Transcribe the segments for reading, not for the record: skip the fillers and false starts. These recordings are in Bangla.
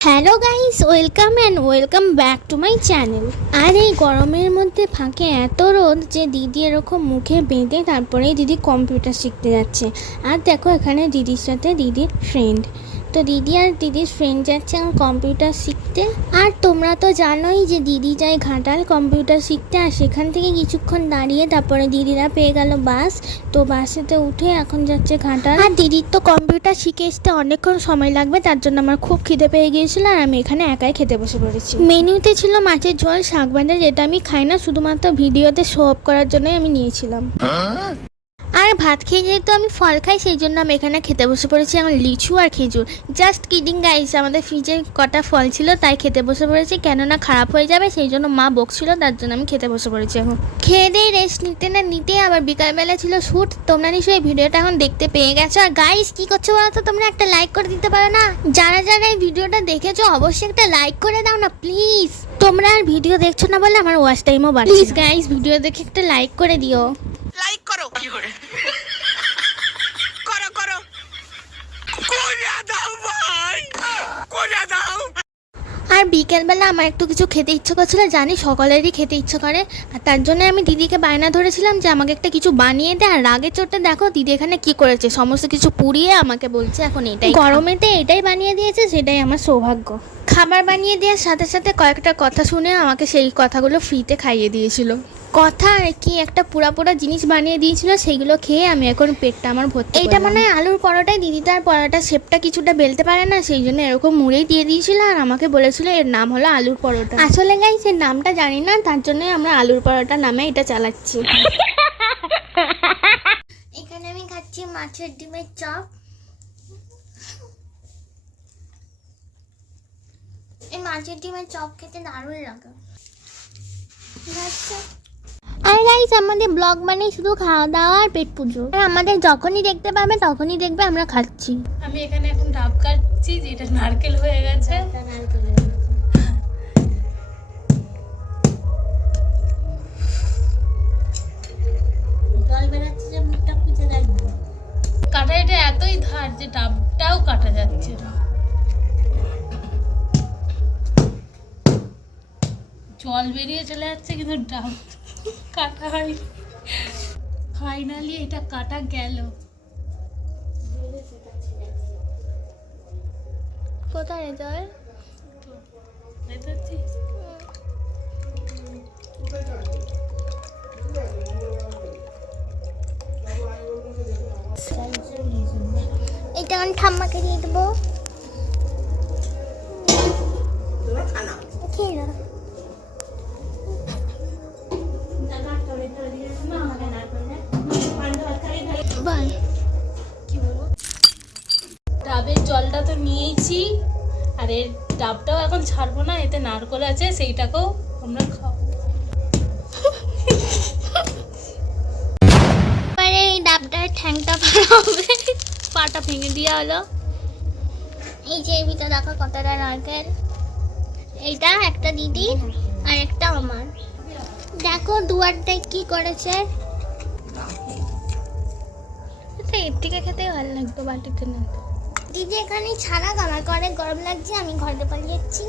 Hello guys, welcome back to my channel. আর এই গরমের মধ্যে ফাঁকে এত রোদ যে দিদি এরকম মুখে বেঁধে তারপরেই দিদি কম্পিউটার শিখতে যাচ্ছে। আর দেখো এখানে দিদির সাথে দিদির ফ্রেন্ড, তো দিদি আর দিদির ফ্রেন্ড যাচ্ছে এখন কম্পিউটার শিখতে। আর তোমরা তো জানোই যে দিদি যায় ঘাটাল কম্পিউটার শিখতে, আর সেখান থেকে কিছুক্ষণ দাঁড়িয়ে তারপরে দিদিরা পেয়ে গেল বাস, তো বাসেতে উঠে এখন যাচ্ছে ঘাটাল। আর দিদির তো কম্পিউটার শিখে আসতে অনেকক্ষণ সময় লাগবে, তার জন্য আমার খুব খিদে পেয়ে গিয়েছিল আর আমি এখানে একাই খেতে বসে পড়েছি। মেনুতে ছিল মাছের ঝোল, শাক ভাজা, যেটা আমি খাই না, শুধুমাত্র ভিডিওতে শো অফ করার জন্যই আমি নিয়েছিলাম। আর ভাত খেয়ে যেহেতু আমি ফল খাই, সেই জন্য আমি এখানে খেতে বসে পড়েছি এখন লিচু আর খেজুর। জাস্ট কিডিং গাইস, আমাদের ফ্রিজে কটা ফল ছিল তাই খেতে বসে পড়েছি, কেননা খারাপ হয়ে যাবে সেই জন্য মা বকছিল, তার জন্য আমি খেতে বসে পড়েছি। এখন খেয়ে দিয়ে রেস্ট নিতে না নিতে আবার বিকালবেলা ছিল শ্যুট। তোমরা নিশ্চয়ই ভিডিওটা এখন দেখতে পেয়ে গেছো। আর গাইস কি করছো বলো তো, তোমরা একটা লাইক করে দিতে পারো না? যারা যারা এই ভিডিওটা দেখেছো অবশ্যই একটা লাইক করে দাও না প্লিজ। তোমরা আর ভিডিও দেখছো না বলে আমার ওয়াচ টাইমও বাড়ছে। প্লিজ গাইস, ভিডিও দেখে একটা লাইক করে দিও। লাইক করো করো করো করে দাও ভাই, করে দাও। আর বিকেলবেলা আমার একটু কিছু খেতে ইচ্ছে করছিল, জানি সকলেরই খেতে ইচ্ছে করে, আর তার জন্য আমি দিদিকে বায়না ধরেছিলাম যে আমাকে একটা কিছু বানিয়ে দে। আর রাগের চোটে দেখো দিদি এখানে কি করেছে, সমস্ত কিছু পুড়িয়ে আমাকে বলছে এখন এটাই গরমেতে এটাই বানিয়ে দিয়েছে, সেটাই আমার সৌভাগ্য। খাবার বানিয়ে দেওয়ার সাথে সাথে কয়েকটা কথা শুনে আমাকে সেই কথাগুলো ফ্রিতে খাইয়ে দিয়েছিল। কথা আর কি একটা পুরা জিনিস বানিয়ে দিয়েছিল, সেইগুলো খেয়ে আমি এখন পেটটা আমার ভর্তি। এইটা মনে হয় আলুর পরোটাই, দিদি তার পরোটা শেপটা কিছুটা বেলতে পারে না, সেই জন্য এরকম মুড়েই দিয়ে দিয়েছিল আর আমাকে বলেছিল এর নাম হলো আলুর পরোটা। আসলে গাইস এর নামটা জানি না, তার জন্য আমরা আলুর পরোটা নামে এটা চালাচ্ছি। এখানে আমি খাচ্ছি মাছের ডিমের চপ। এই মাছের ডিমের চপ খেতে দারুণ লাগে। আর গাইস আমাদের ব্লগ মানে শুধু খাওয়া দাওয়া আর পেট পুজো, আর আমাদের যখনই দেখতে পাবে তখনই দেখবে আমরা খাচ্ছি। আমি এখানে এখন ডাব কাটছি, যেটা নারকেল হয়ে গেছে। কাটা এটা এতই ধার যে ডাবটাও কাটা যাচ্ছে না। জল বেরিয়ে চলে যাচ্ছে কিন্তু ডাব কাটা হয়। ফাইনালি এটা কাটা গেল। কোথায় জল? এটা আমি ঠাম্মাকে দিয়ে দেবো। খেয়ে না। ডাবের জলটা তো নিয়েছি, আর এর ডাবটাও এখন ছাড়বো না, এতে নারকোল আছে, সেইটাকেও আমরা খাবো। এবারে এই ডাবটার ঠ্যাংটা হবে, পাটা ভেঙে দেওয়া হলো। এই যে এর ভিতরে দেখো কতটা নারকেল, এইটা একটা দিদি আর একটা আমার। দেখো দুয়ারটায় কি করেছে। এর থেকে খেতে ভালো লাগতো, বাটিতে না। দিদি এখানে ছাড়া আমার ঘরে গরম লাগছে, আমি ঘরে পালিয়ে যাচ্ছি।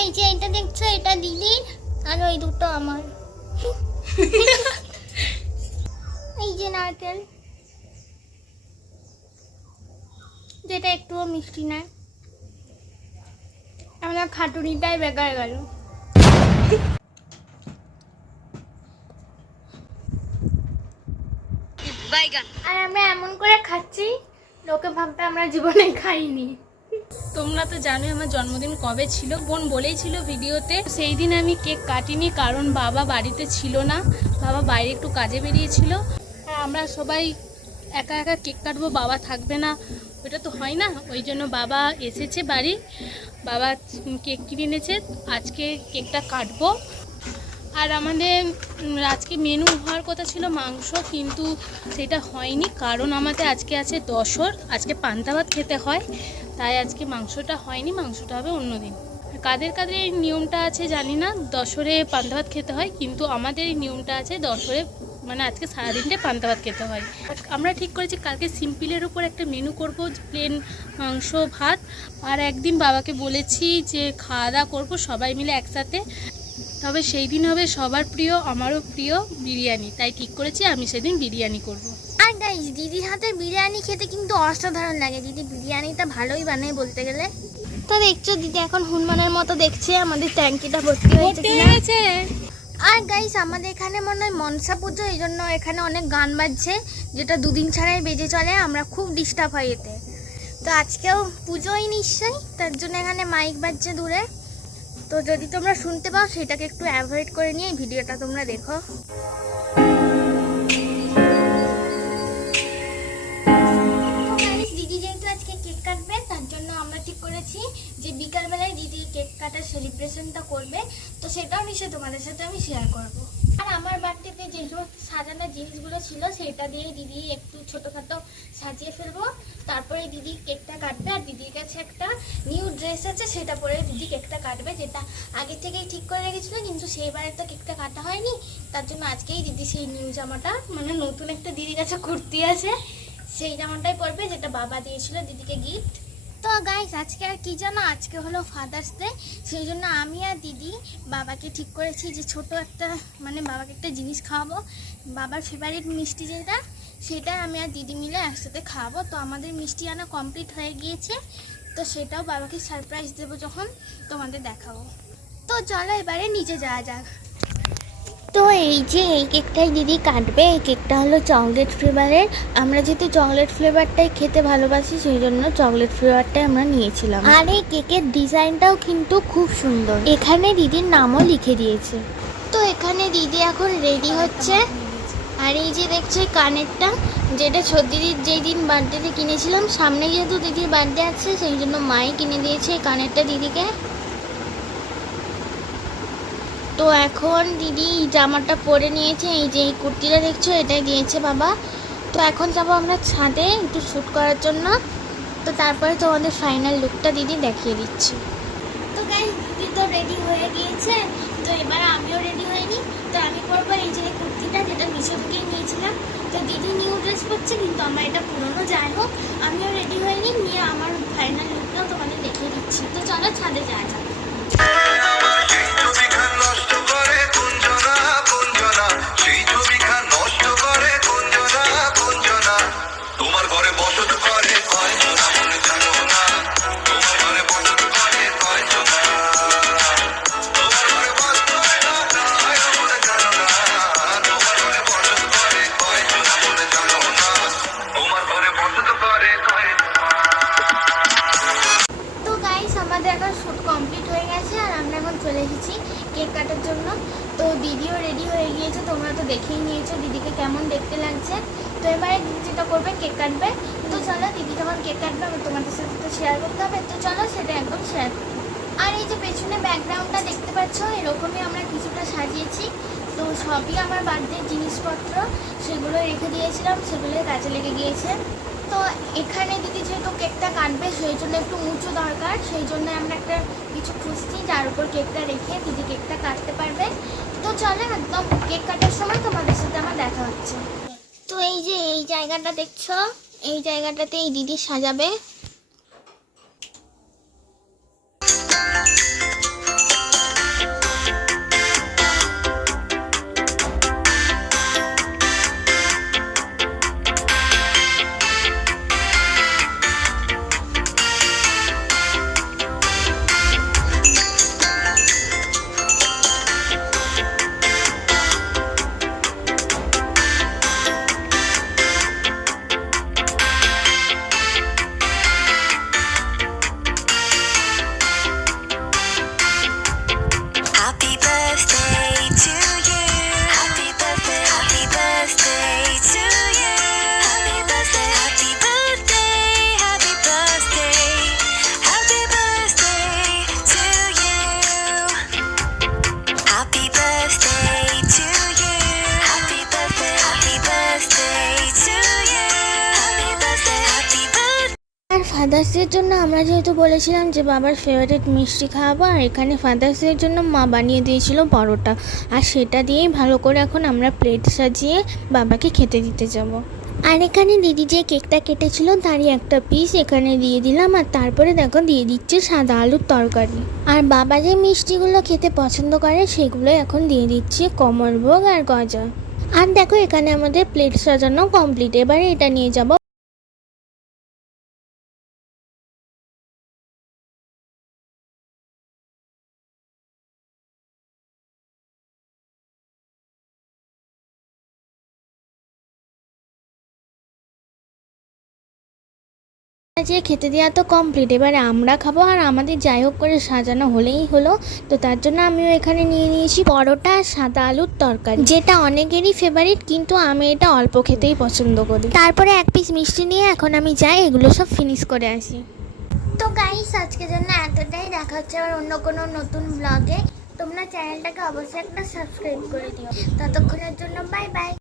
এই যে এটা দেখছো, এটা দিদির আর ওই দুটো আমার। এই যে নারকেল, যেটা একটুও মিষ্টি না, আমার খাটুনিটাই বেকার গেল। আর আমরা এমন করে খাচ্ছি লোকে ভাববে আমরা জীবনে খাইনি। তোমরা তো জানোই আমার জন্মদিন কবে ছিল, বোন বলেই ছিল ভিডিওতে। সেই দিন আমি কেক কাটিনি, কারণ বাবা বাড়িতে ছিল না, বাবা বাইরে একটু কাজে বেরিয়েছিল। আর আমরা সবাই একা একা কেক কাটবো, বাবা থাকবে না, ওটা তো হয় না। ওই জন্য বাবা এসেছে বাড়ি, বাবা কেক কিনে এনেছে, আজকে কেকটা কাটবো। আর আমাদের আজকে মেনু হওয়ার কথা ছিল মাংস, কিন্তু সেটা হয়নি, কারণ আমাদের আজকে আছে দশর, আজকে পান্তা ভাত খেতে হয়, তাই আজকে মাংসটা হয়নি, মাংসটা হবে অন্যদিন। কাদের কাদের এই নিয়মটা আছে জানি না, দশরে পান্তা ভাত খেতে হয়, কিন্তু আমাদের এই নিয়মটা আছে দশরে মানে আজকে সারাদিনটা পান্তা ভাত খেতে হয়। আমরা ঠিক করেছি কালকে সিম্পলের উপর একটা মেনু করব, প্লেন মাংস ভাত, আর একদিন বাবাকে বলেছি যে খাওয়া দাওয়া করবো সবাই মিলে একসাথে। তবে সেই দিন হবে সবার প্রিয়, আমারও প্রিয় বিরিয়ানি, তাই ঠিক করেছি আমি সেদিন বিরিয়ানি করব। আর গাইস, দিদির হাতে বিরিয়ানি খেতে কিন্তু অসাধারণ লাগে। দিদি বিরিয়ানিটা ভালোই বানায় বলতে গেলে। তো দেখছো দিদি এখন হনুমানের মতো দেখছে আমাদের ট্যাঙ্কিটা ভর্তি হয়েছে কিনা। আর গাইস, আমাদের এখানে মনে হয় মনসা পুজো, এই জন্য এখানে অনেক গান বাজছে, যেটা দুদিন ছাড়াই বেজে চলে। আমরা খুব ডিস্টার্ব হয় এতে। তো আজকেও পুজোই নিশ্চয়ই, তার জন্য এখানে মাইক বাজছে দূরে। তো যদি তোমরা শুনতে পাও সেটাকে একটু অ্যাভয়েড করে নিয়ে এই ভিডিওটা তোমরা দেখো। দিদি যেহেতু আজকে কেক কাটবে, তার জন্য আমরা ঠিক করেছি যে বিকালবেলায় দিদি কেক কাটার সেলিব্রেশনটা করবে। তো সেটাও নিশ্চয়ই তোমাদের সাথে আমি শেয়ার করব। আর আমার বাড়িতে যে সমস্ত সাজানোর জিনিসগুলো ছিল সেটা দিয়ে দিদি একটু ছোটোখাটো সাজিয়ে ফেলবো। তারপরে দিদি কেকটা কাটবে। আর দিদির কাছে একটা নিউ ড্রেস আছে, সেটা পরে দিদি কেকটা কাটবে, যেটা আগে থেকেই ঠিক করে রেখেছিল, কিন্তু সেইবারে তো কেকটা কাটা হয়নি। তার জন্য আজকেই দিদি সেই নিউ জামাটা, মানে নতুন একটা দিদির কাছে কুর্তি আছে, সেই জামাটাই পরবে, যেটা বাবা দিয়েছিল দিদিকে গিফট। তো গাইস, আজকে আর কি জানো, আজকে হলো ফাদার্স ডে। সেই জন্য আমি আর দিদি বাবাকে ঠিক করেছি যে ছোট একটা, মানে বাবাকে একটা জিনিস খাওয়াবো। বাবার ফেভারিট মিষ্টি যেটা, সেটা আমি আর দিদি মিলে একসাথে খাওয়াবো। তো আমাদের মিষ্টি আনা কমপ্লিট হয়ে গিয়েছে। তো সেটাও বাবাকে সারপ্রাইজ দেবো, যখন তোমাদের দেখাবো। তো চলো এবারে নিচে যাওয়া যাক। তো এই যে এই কেকটাই দিদি কাটবে। এই কেকটা হলো চকলেট ফ্লেভারের। আমরা যেহেতু চকলেট ফ্লেভারটাই খেতে ভালোবাসি, সেই জন্য চকলেট ফ্লেভারটাই আমরা নিয়েছিলাম। আর এই কেকের ডিজাইনটাও কিন্তু খুব সুন্দর, এখানে দিদির নামও লিখে দিয়েছে। তো এখানে দিদি এখন রেডি হচ্ছে। আর এই যে দেখছো কানেরটা, যেটা দিদির যেই দিন বার্থডেতে কিনেছিলাম, সামনে যেহেতু দিদির বার্থডে আছে সেই জন্য মাই কিনে দিয়েছে এই কানেরটা দিদিকে। তো এখন দিদি জামাটা পরে নিয়েছে, এই যে এই কুর্তিটা দেখছো এটাই দিয়েছে বাবা। তো এখন যাবো আমরা ছাদে একটু শ্যুট করার জন্য। তো তারপরে তোমাদের ফাইনাল লুকটা দিদি দেখিয়ে দিচ্ছি। তো গাইস, দিদি তো রেডি হয়ে গিয়েছে। তো এবার আমিও রেডি হয়ে নিই। তো আমি পরবো এই যে কুর্তিটা, যেটা মিশো থেকেই নিয়েছিলাম। তো দিদি নিউ ড্রেস পরছে, কিন্তু আমার এটা পুরনো। যাই হোক, আমিও রেডি হয়ে নিয়ে আমার ফাইনাল লুকটাও তোমাদের দেখিয়ে দিচ্ছি। তো চলো ছাদে যাওয়া যাক। এখন শ্যুট কমপ্লিট হয়ে গেছে, আর আমরা এখন চলে এসেছি কেক কাটার জন্য। তো দিদিও রেডি হয়ে গিয়েছে, তোমরা তো দেখেই নিয়েছো দিদিকে কেমন দেখতে লাগছে। তো এবারে দিদি যেটা করবে, কেক কাটবে। তো চলো, দিদি যখন কেক কাটবে আমি তোমাদের সাথে তো শেয়ার করতে হবে। তো চলো সেটা একদম শেয়ার করি। আর এই যে পেছনে ব্যাকগ্রাউন্ডটা দেখতে পাচ্ছ, এরকমই আমরা কিছুটা সাজিয়েছি। তো সবই আমার বার্থডে জিনিসপত্র, সেগুলো রেখে দিয়েছিলাম, সেগুলোই কাজে লেগে গিয়েছে। তো এখানে দিদি যেহেতু কেকটা কাটবে, সেই জন্য একটু উঁচু দরকার, সেই জন্য আমরা একটা কিছু খুঁজছি যার উপর কেকটা রেখে দিদি কেকটা কাটতে পারবে। তো চলো একদম কেক কাটার সময় তোমাদের সাথে আমার দেখা হচ্ছে। তো এই যে এই জায়গাটা দেখছো, এই জায়গাটাতে এই দিদি সাজাবে। ফাদার্স ডের জন্য আমরা যেহেতু বলেছিলাম যে বাবার ফেভারিট মিষ্টি খাওয়াবো, আর এখানে ফাদার্স ডের জন্য মা বানিয়ে দিয়েছিল পরোটা, আর সেটা দিয়েই ভালো করে এখন আমরা প্লেট সাজিয়ে বাবাকে খেতে দিতে যাব। আর এখানে দিদি যে কেকটা কেটেছিল তারই একটা পিস এখানে দিয়ে দিলাম, আর তারপরে দেখো দিয়ে দিচ্ছে সাদা আলুর তরকারি। আর বাবা যে মিষ্টিগুলো খেতে পছন্দ করে সেগুলো এখন দিয়ে দিচ্ছে কমলভোগ আর গজা। আর দেখো এখানে আমাদের প্লেট সাজানো কমপ্লিট, এবারে এটা নিয়ে যাব যে খেতে দেওয়া তো কমপ্লিট, এবারে আমরা খাবো। আর আমাদের যাই হোক করে সাজানো হলেই হলো, তো তার জন্য আমিও এখানে নিয়ে নিয়েছি পরোটা আর সাদা আলুর তরকারি, যেটা অনেকেরই ফেভারিট, কিন্তু আমি এটা অল্প খেতেই পছন্দ করি। তারপরে এক পিস মিষ্টি নিয়ে এখন আমি যাই এগুলো সব ফিনিশ করে আসি। তো গাইস আজকের জন্য এতটাই, দেখা হচ্ছে আবার অন্য কোনো নতুন ব্লগে। তোমরা চ্যানেলটাকে অবশ্যই একটা সাবস্ক্রাইব করে দিও। ততক্ষণের জন্য বাই বাই।